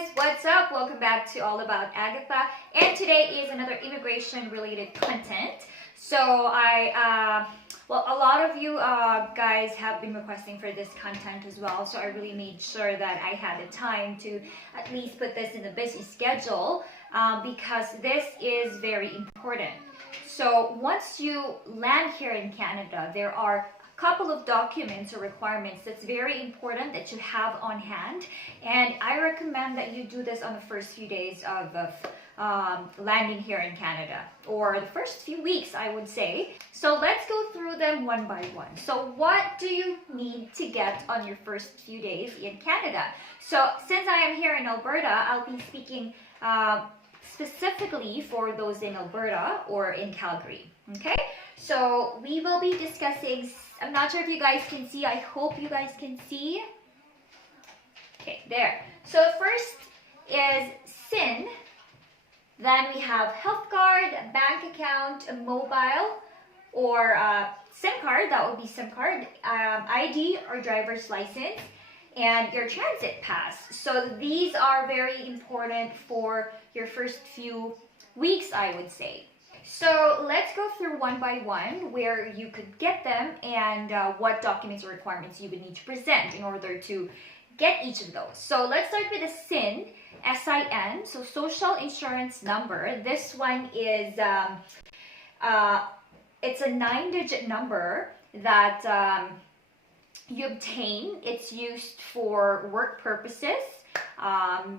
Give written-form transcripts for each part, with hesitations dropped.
guys, what's up? Welcome back to All About Agatha, and today is another immigration related content. So a lot of you guys have been requesting for this content as well, so I really made sure that I had the time to at least put this in the busy schedule because this is very important. So once you land here in Canada, there are couple of documents or requirements that's very important that you have on hand, and I recommend that you do this on the first few days of landing here in Canada, or the first few weeks, I would say. So let's go through them one by one. So what do you need to get on your first few days in Canada? So since I am here in Alberta, I'll be speaking specifically for those in Alberta or in Calgary. Okay, so we will be discussing, I'm not sure if you guys can see, I hope you guys can see. Okay, there. So first is SIN, then we have health card, bank account, a mobile, or SIM card, that would be SIM card, ID or driver's license, and your transit pass. So these are very important for your first few weeks, I would say. So let's go through one by one where you could get them and what documents or requirements you would need to present in order to get each of those. So let's start with the SIN, S-I-N, so Social Insurance Number. This one is, it's a 9-digit number that you obtain. It's used for work purposes.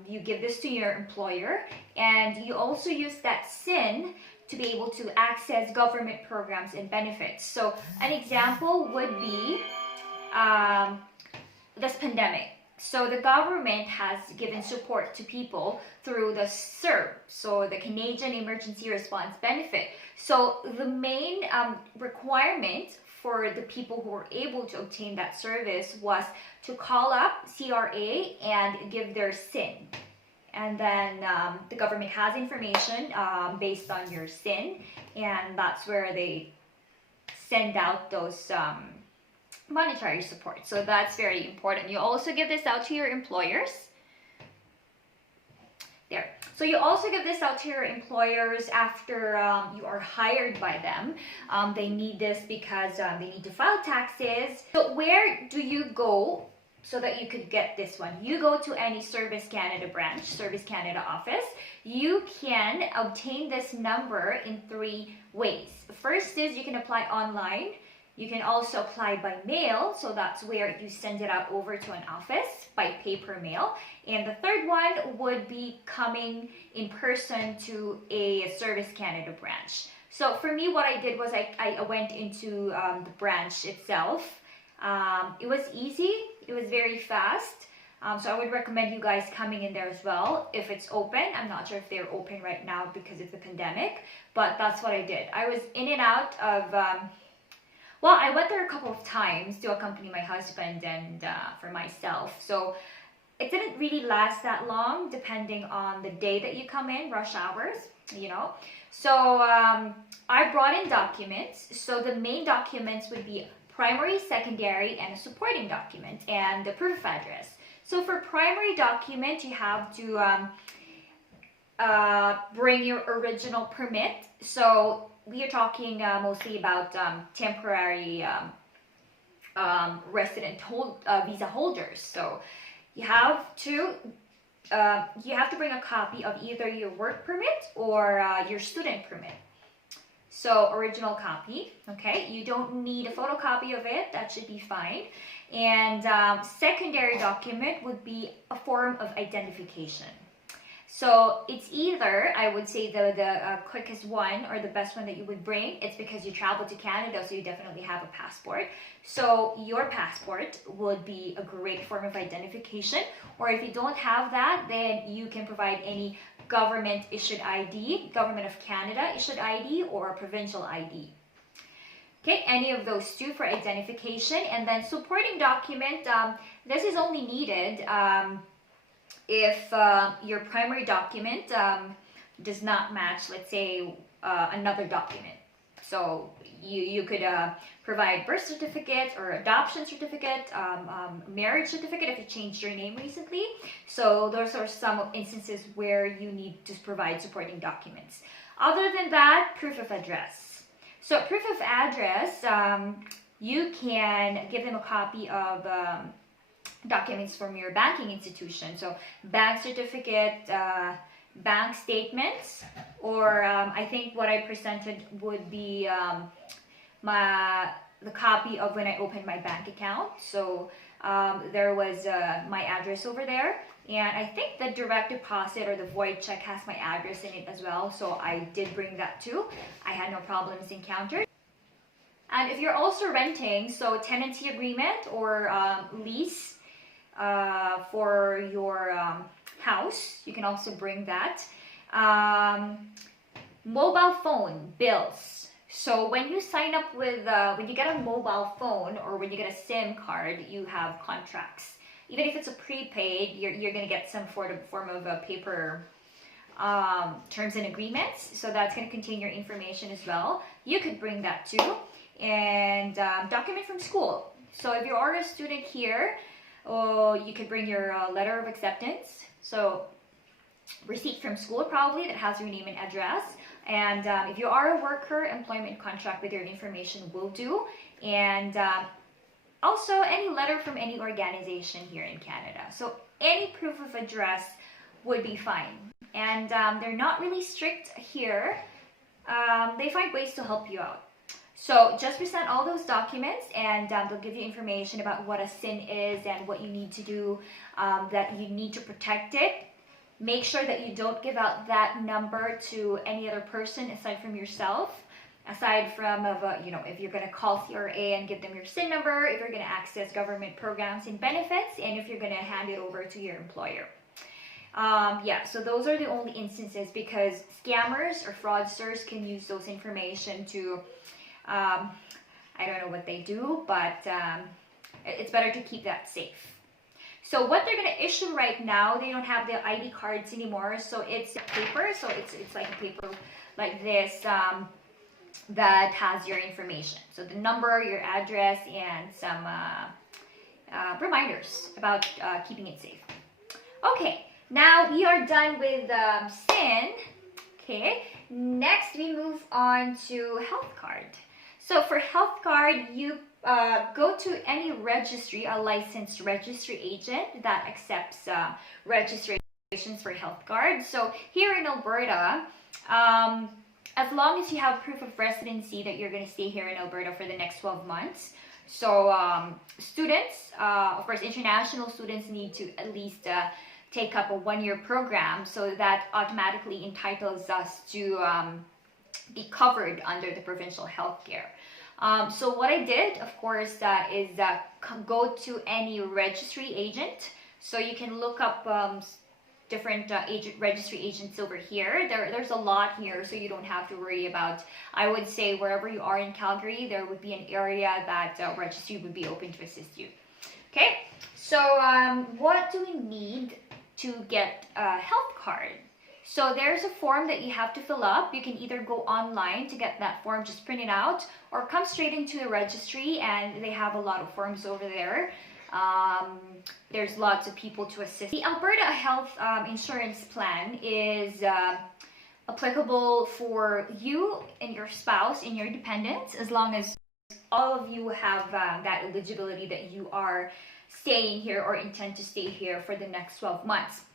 You give this to your employer, and you also use that SIN to be able to access government programs and benefits. So an example would be this pandemic. So the government has given support to people through the CERB, so the Canadian Emergency Response Benefit. So the main requirement for the people who were able to obtain that service was to call up CRA and give their SIN. And then the government has information based on your SIN, and that's where they send out those monetary support. So that's very important. You also give this out to your employers. There. So you also give this out to your employers after you are hired by them. They need this because they need to file taxes. So where do you go so that you could get this one? You go to any Service Canada branch, Service Canada office. You can obtain this number in 3 ways. The first is you can apply online. You can also apply by mail, so that's where you send it out over to an office by paper mail. And the third one would be coming in person to a Service Canada branch. So for me, what I did was I went into the branch itself. It was easy, it was very fast, so I would recommend you guys coming in there as well if it's open. I'm not sure if they're open right now because of the pandemic, but that's what I did. I was in and out of, well, I went there a couple of times to accompany my husband and for myself, so it didn't really last that long depending on the day that you come in, rush hours, you know. So I brought in documents. So the main documents would be primary, secondary, and a supporting document, and the proof of address. So for primary document, you have to bring your original permit. So we are talking mostly about temporary resident visa holders. So you have to bring a copy of either your work permit or your student permit. So original copy, okay? You don't need a photocopy of it, that should be fine. And secondary document would be a form of identification. So it's either, I would say the quickest one or the best one that you would bring. It's because you travel to Canada, so you definitely have a passport. So your passport would be a great form of identification. Or if you don't have that, then you can provide any government issued ID, Government of Canada issued ID, or a provincial ID. Okay, any of those two for identification. And then supporting document, this is only needed if your primary document does not match, let's say, another document. So you could provide birth certificate or adoption certificate, marriage certificate if you changed your name recently. So those are some instances where you need to provide supporting documents. Other than that, proof of address. So proof of address, you can give them a copy of documents from your banking institution. So bank certificate, bank statements, or I think what I presented would be the copy of when I opened my bank account. So there was my address over there, and I think the direct deposit or the void check has my address in it as well, so I did bring that too. I had no problems encountered. And if you're also renting, so tenancy agreement or lease for your house, you can also bring that. Mobile phone bills. So when you sign up with, when you get a mobile phone or when you get a SIM card, you have contracts. Even if it's a prepaid, you're going to get some form of a paper terms and agreements. So that's going to contain your information as well. You could bring that too. And document from school. So if you are a student here, you could bring your letter of acceptance. So receipt from school probably that has your name and address. And if you are a worker, employment contract with your information will do. And also any letter from any organization here in Canada. So any proof of address would be fine. And they're not really strict here. They find ways to help you out. So just present all those documents, and they'll give you information about what a SIN is and what you need to do, that you need to protect it. Make sure that you don't give out that number to any other person aside from yourself. Aside from, if you're going to call CRA and give them your SIN number, if you're going to access government programs and benefits, and if you're going to hand it over to your employer. So those are the only instances, because scammers or fraudsters can use those information to, I don't know what they do, but it's better to keep that safe. So what they're going to issue right now, they don't have the ID cards anymore, so it's paper. So it's like a paper like this that has your information. So the number, your address, and some reminders about keeping it safe. Okay, now we are done with SIN. Okay, next we move on to health card. So for health card, you go to any registry, a licensed registry agent that accepts registrations for health cards. So here in Alberta, as long as you have proof of residency that you're going to stay here in Alberta for the next 12 months. So students, of course, international students need to at least take up a 1-year program, so that automatically entitles us to be covered under the provincial health care. So what I did, of course, is go to any registry agent. So you can look up different registry agents over here. There's a lot here, so you don't have to worry about. I would say wherever you are in Calgary, there would be an area that registry would be open to assist you. Okay, so what do we need to get a health card? So there's a form that you have to fill up. You can either go online to get that form, just print it out, or come straight into the registry, and they have a lot of forms over there. There's lots of people to assist. The Alberta Health Insurance Plan is applicable for you and your spouse and your dependents, as long as all of you have that eligibility that you are staying here or intend to stay here for the next 12 months.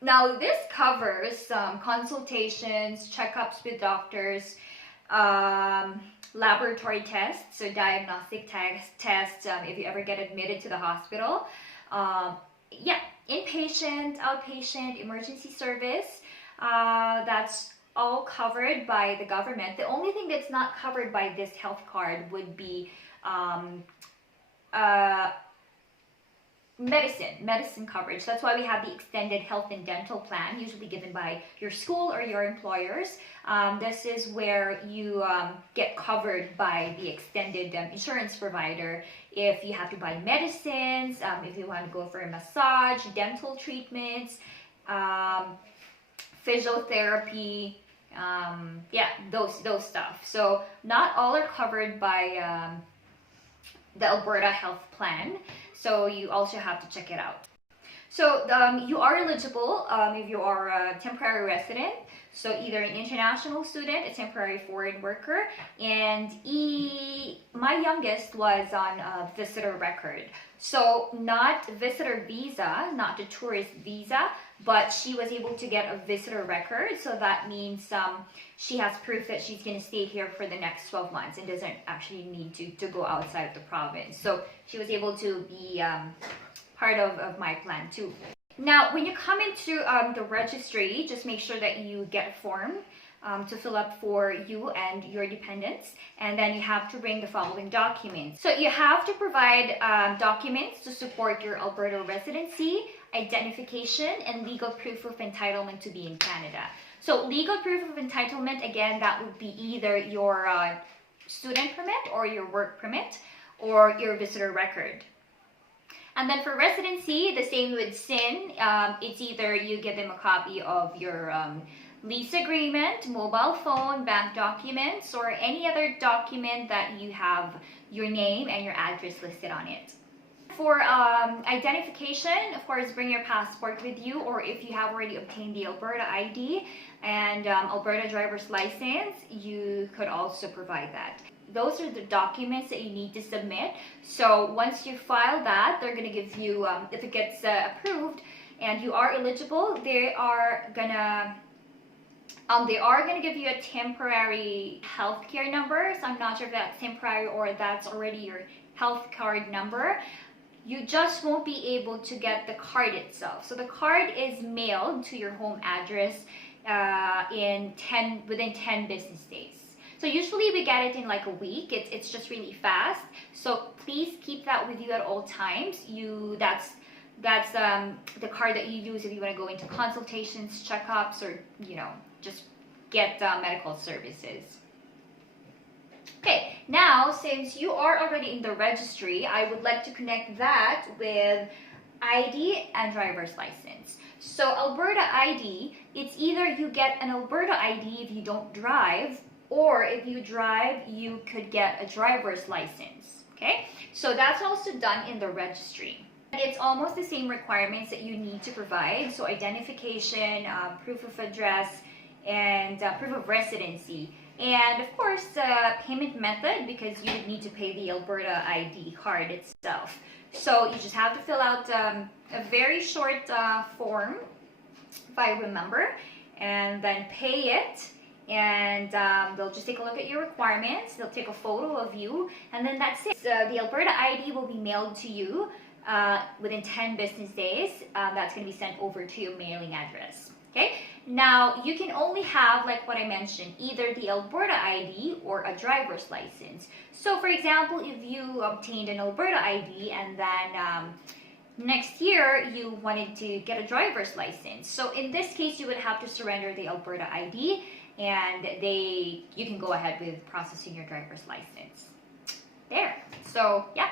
Now, this covers consultations, checkups with doctors, laboratory tests, so diagnostic tests if you ever get admitted to the hospital. Inpatient, outpatient, emergency service, that's all covered by the government. The only thing that's not covered by this health card would be medicine coverage. That's why we have the extended health and dental plan, usually given by your school or your employers. This is where you get covered by the extended insurance provider if you have to buy medicines, if you want to go for a massage, dental treatments, physiotherapy, yeah, those stuff. So not all are covered by the Alberta Health Plan. So you also have to check it out. So you are eligible if you are a temporary resident. So either an international student, a temporary foreign worker, and my youngest was on a visitor record. So not visitor visa, not the tourist visa, but she was able to get a visitor record. So that means she has proof that she's going to stay here for the next 12 months and doesn't actually need to go outside of the province. So she was able to be part of my plan too. Now, when you come into the registry, just make sure that you get a form to fill up for you and your dependents, and then you have to bring the following documents. So you have to provide documents to support your Alberta residency, identification, and legal proof of entitlement to be in Canada. So legal proof of entitlement, again, that would be either your student permit or your work permit or your visitor record. And then for residency, the same with SIN. It's either you give them a copy of your lease agreement, mobile phone, bank documents, or any other document that you have your name and your address listed on it. For identification, of course, bring your passport with you, or if you have already obtained the Alberta ID and Alberta driver's license, you could also provide that. Those are the documents that you need to submit. So once you file that, they're going to give you, if it gets approved and you are eligible, they are gonna give you a temporary healthcare number. So I'm not sure if that's temporary or that's already your health card number. You just won't be able to get the card itself. So the card is mailed to your home address within 10 business days. So usually we get it in like a week. It's just really fast. So please keep that with you at all times. That's the card that you use if you want to go into consultations, checkups, or just get medical services. Okay, now since you are already in the registry, I would like to connect that with ID and driver's license. So Alberta ID, it's either you get an Alberta ID if you don't drive, or if you drive, you could get a driver's license, okay? So that's also done in the registry. It's almost the same requirements that you need to provide. So identification, proof of address, and proof of residency. And of course, payment method, because you need to pay the Alberta ID card itself. So you just have to fill out a very short form, if I remember, and then pay it. And they'll just take a look at your requirements. They'll take a photo of you, and then that's it. So the Alberta ID will be mailed to you within 10 business days. That's going to be sent over to your mailing address. Okay. Now you can only have, like what I mentioned, either the Alberta ID or a driver's license. So for example, if you obtained an Alberta ID and then next year you wanted to get a driver's license, so in this case you would have to surrender the Alberta ID, and you can go ahead with processing your driver's license there. So yeah.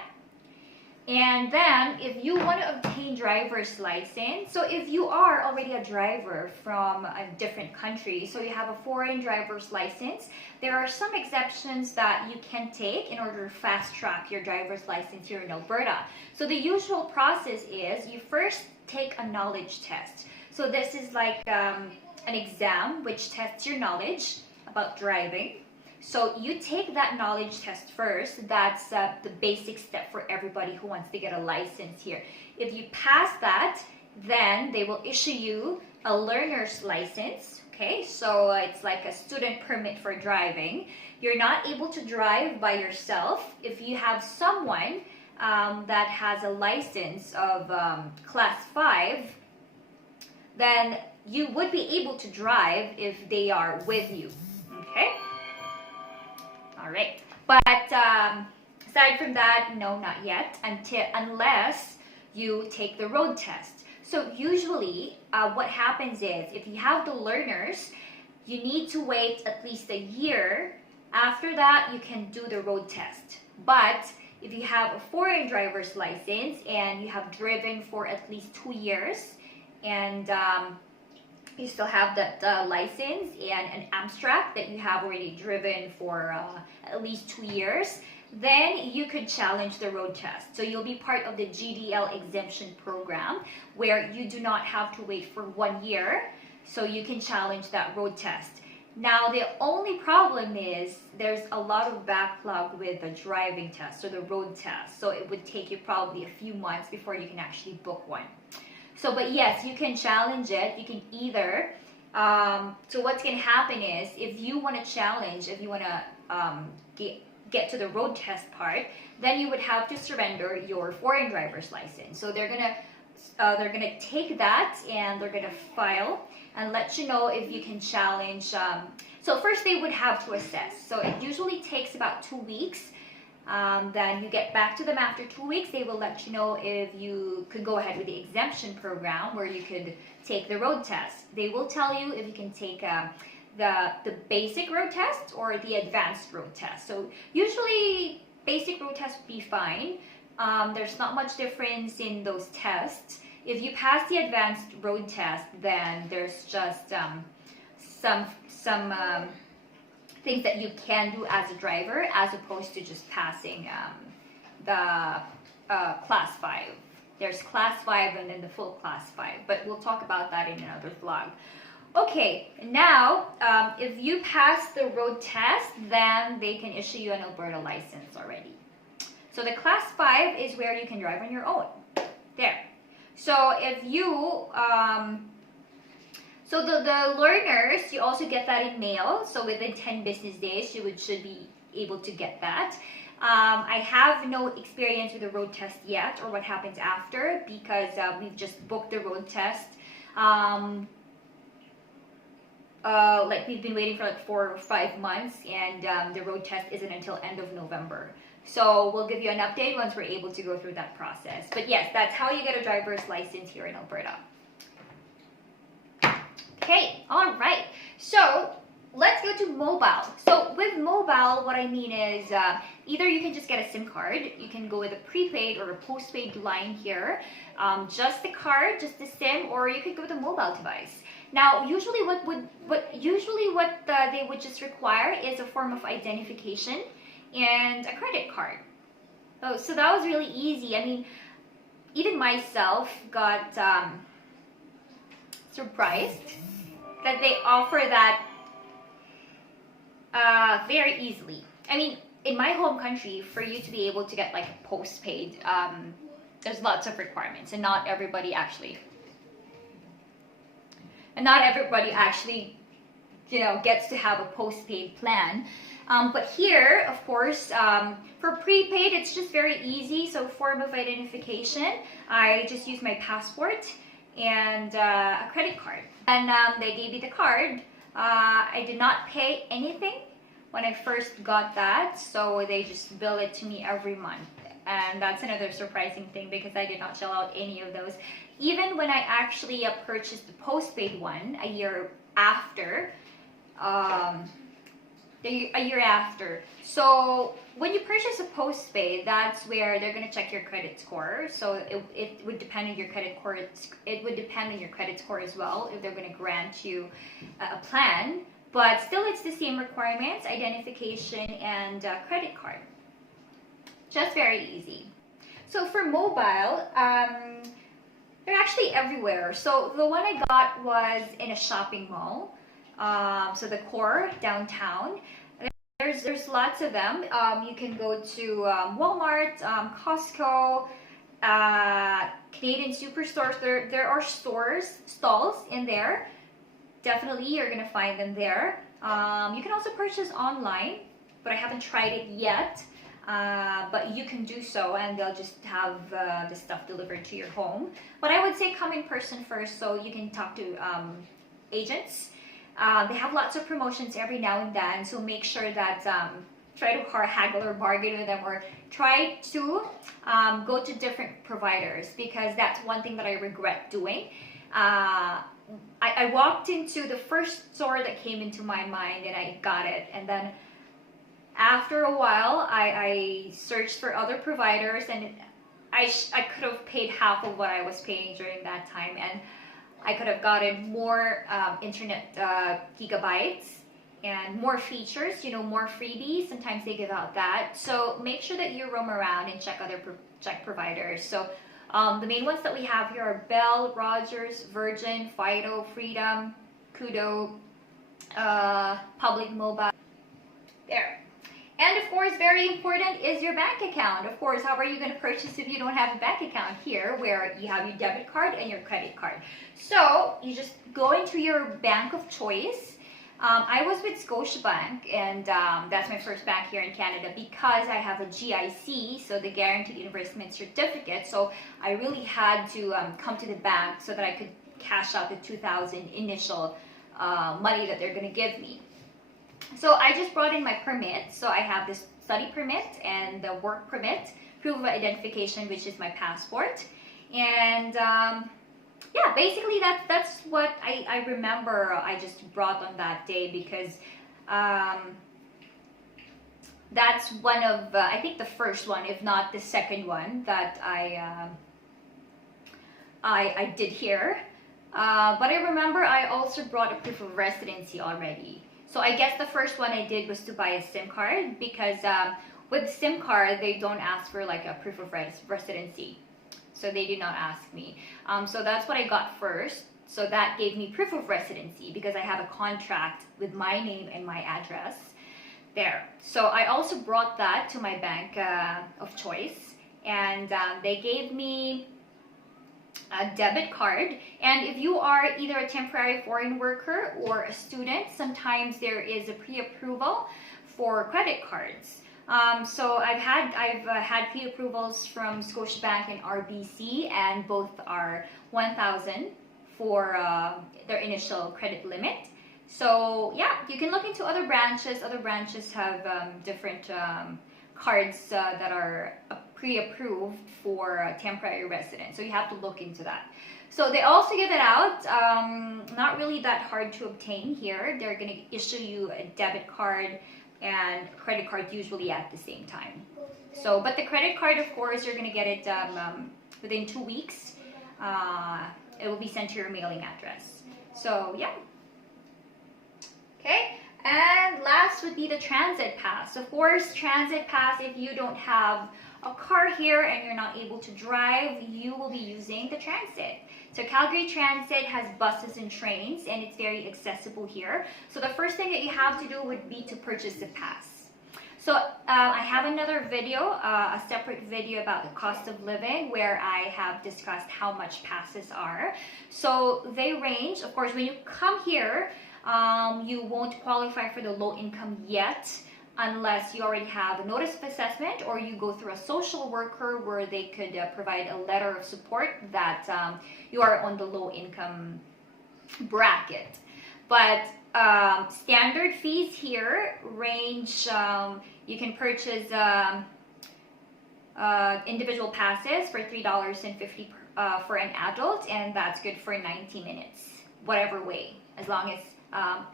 And then if you want to obtain driver's license, so if you are already a driver from a different country, so you have a foreign driver's license, there are some exceptions that you can take in order to fast track your driver's license here in Alberta. So the usual process is you first take a knowledge test. So this is like an exam which tests your knowledge about driving. So you take that knowledge test first. That's the basic step for everybody who wants to get a license here. If you pass that, then they will issue you a learner's license. Okay, so it's like a student permit for driving. You're not able to drive by yourself. If you have someone that has a license of class 5, then you would be able to drive if they are with you. Okay? All right, but aside from that, no, not yet, unless you take the road test. So usually what happens is, if you have the learners, you need to wait at least a year. After that, you can do the road test. But if you have a foreign driver's license and you have driven for at least 2 years, and you still have that license and an abstract that you have already driven for at least 2 years, then you could challenge the road test. So you'll be part of the GDL exemption program where you do not have to wait for 1 year, so you can challenge that road test. Now, the only problem is there's a lot of backlog with the driving test or the road test. So it would take you probably a few months before you can actually book one. So, but yes, you can challenge it. You can either, so what's going to happen is if you want to challenge, if you want to get to the road test part, then you would have to surrender your foreign driver's license. So they're gonna take that and they're gonna file and let you know if you can challenge. So first they would have to assess. So it usually takes about 2 weeks. Then you get back to them after 2 weeks. They will let you know if you could go ahead with the exemption program where you could take the road test. They will tell you if you can take the basic road test or the advanced road test. So usually basic road test would be fine. There's not much difference in those tests. If you pass the advanced road test, then there's just some things that you can do as a driver as opposed to just passing the class 5. There's class 5 and then the full class 5, but we'll talk about that in another vlog. Okay, now if you pass the road test, then they can issue you an Alberta license already. So the class 5 is where you can drive on your own. There. So if you, so the learners, you also get that in mail. So within 10 business days, you should be able to get that. I have no experience with the road test yet or what happens after because we've just booked the road test. Like we've been waiting for like 4 or 5 months and the road test isn't until end of November. So we'll give you an update once we're able to go through that process. But yes, that's how you get a driver's license here in Alberta. Okay, all right. So let's go to mobile. So with mobile, what I mean is either you can just get a SIM card. You can go with a prepaid or a postpaid line here. Just the card, just the SIM, or you could go with a mobile device. Now, usually what they would just require is a form of identification and a credit card. Oh, so that was really easy. I mean, even myself got surprised that they offer that very easily. I mean, in my home country, for you to be able to get like a postpaid, there's lots of requirements, and not everybody actually, you know, gets to have a postpaid plan. But here, of course, for prepaid, it's just very easy. So form of identification, I just use my passport and a credit card. And they gave me the card. I did not pay anything when I first got that. So they just bill it to me every month. And that's another surprising thing because I did not shell out any of those. Even when I actually purchased the postpaid one a year after, So when you purchase a postpaid, that's where they're going to check your credit score. So it would depend on your credit score. It would depend on your credit score as well if they're going to grant you a plan. But still, it's the same requirements: identification and credit card. Just very easy. So for mobile, they're actually everywhere. So the one I got was in a shopping mall. So the core downtown. There's lots of them. You can go to Walmart, Costco, Canadian Superstores. There are stalls in there. Definitely, you're gonna find them there. You can also purchase online, but I haven't tried it yet. But you can do so, and they'll just have the stuff delivered to your home. But I would say come in person first, so you can talk to agents. They have lots of promotions every now and then, so make sure that try to haggle or bargain with them, or try to go to different providers, because that's one thing that I regret doing. I walked into the first store that came into my mind and I got it, and then after a while I searched for other providers, and I could have paid half of what I was paying during that time, and I could have gotten more internet gigabytes and more features, you know, more freebies. Sometimes they give out that. So make sure that you roam around and check other providers. So the main ones that we have here are Bell, Rogers, Virgin, Fido, Freedom, Kudo, Public Mobile. There. And of course, very important is your bank account. Of course, how are you going to purchase if you don't have a bank account here, where you have your debit card and your credit card? So you just go into your bank of choice. I was with Scotiabank, and that's my first bank here in Canada, because I have a GIC, so the Guaranteed Investment Certificate. So I really had to come to the bank so that I could cash out the $2,000 initial money that they're going to give me. So I just brought in my permit. So I have this study permit and the work permit, proof of identification, which is my passport. And yeah, basically that's what I remember I just brought on that day, because that's one of, I think the first one, if not the second one, that I did here. But I remember I also brought a proof of residency already. So I guess the first one I did was to buy a SIM card, because with SIM card, they don't ask for like a proof of residency. So they did not ask me. So that's what I got first. So that gave me proof of residency, because I have a contract with my name and my address there. So I also brought that to my bank of choice, and they gave me a debit card. And if you are either a temporary foreign worker or a student, sometimes there is a pre-approval for credit cards. So I've had pre-approvals from Scotiabank and RBC, and both are 1,000 for their initial credit limit. So yeah, you can look into other branches. Other branches have different cards that are pre-approved for temporary residents. So you have to look into that. So they also give it out. Not really that hard to obtain here. They're going to issue you a debit card and credit card usually at the same time. So, but the credit card, of course, you're going to get it within 2 weeks. It will be sent to your mailing address. So yeah. Okay. And last would be the transit pass. Of course, transit pass, if you don't have a car here and you're not able to drive, you will be using the transit. So Calgary Transit has buses and trains, and it's very accessible here. So the first thing that you have to do would be to purchase the pass. So I have another video, a separate video about the cost of living, where I have discussed how much passes are. So they range, of course, when you come here, you won't qualify for the low income yet, unless you already have a notice of assessment, or you go through a social worker where they could provide a letter of support that you are on the low income bracket. But standard fees here range, you can purchase individual passes for $3.50 for an adult, and that's good for 90 minutes, whatever way, as long as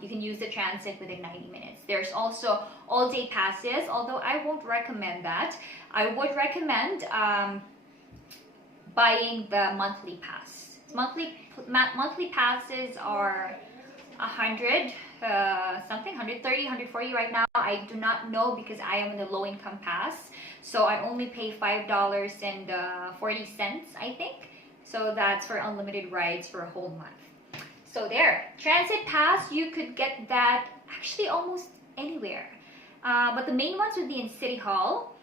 you can use the transit within 90 minutes. There's also all-day passes, although I won't recommend that. I would recommend buying the monthly pass. Monthly passes are 100 something, 130, 140 right now. I do not know, because I am in the low-income pass, so I only pay $5.40, I think. So that's for unlimited rides for a whole month. So there, transit pass, you could get that actually almost anywhere. But the main ones would be in City Hall,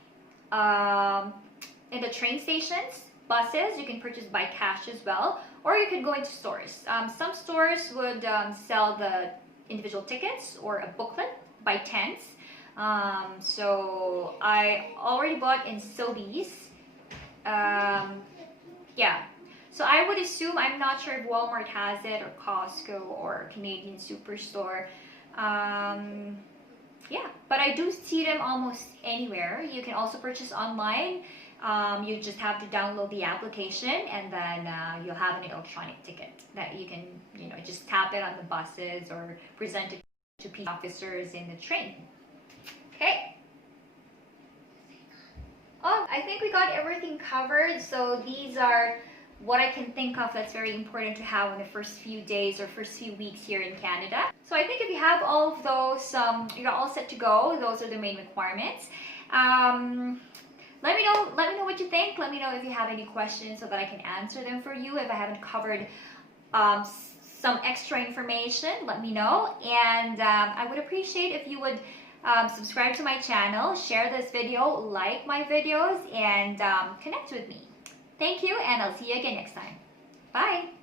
in the train stations, buses. You can purchase by cash as well, or you could go into stores. Some stores would sell the individual tickets or a booklet by tens. So I already bought in Sobeys. Yeah. So I would assume, I'm not sure if Walmart has it, or Costco, or Canadian Superstore. Yeah, but I do see them almost anywhere. You can also purchase online. You just have to download the application, and then you'll have an electronic ticket that you can, just tap it on the buses or present it to peace officers in the train. Okay. Oh, I think we got everything covered. So these are what I can think of that's very important to have in the first few days or first few weeks here in Canada. So I think if you have all of those, you're all set to go. Those are the main requirements. Let me know what you think. Let me know if you have any questions so that I can answer them for you. If I haven't covered some extra information, let me know. And I would appreciate if you would subscribe to my channel, share this video, like my videos, and connect with me. Thank you, and I'll see you again next time. Bye!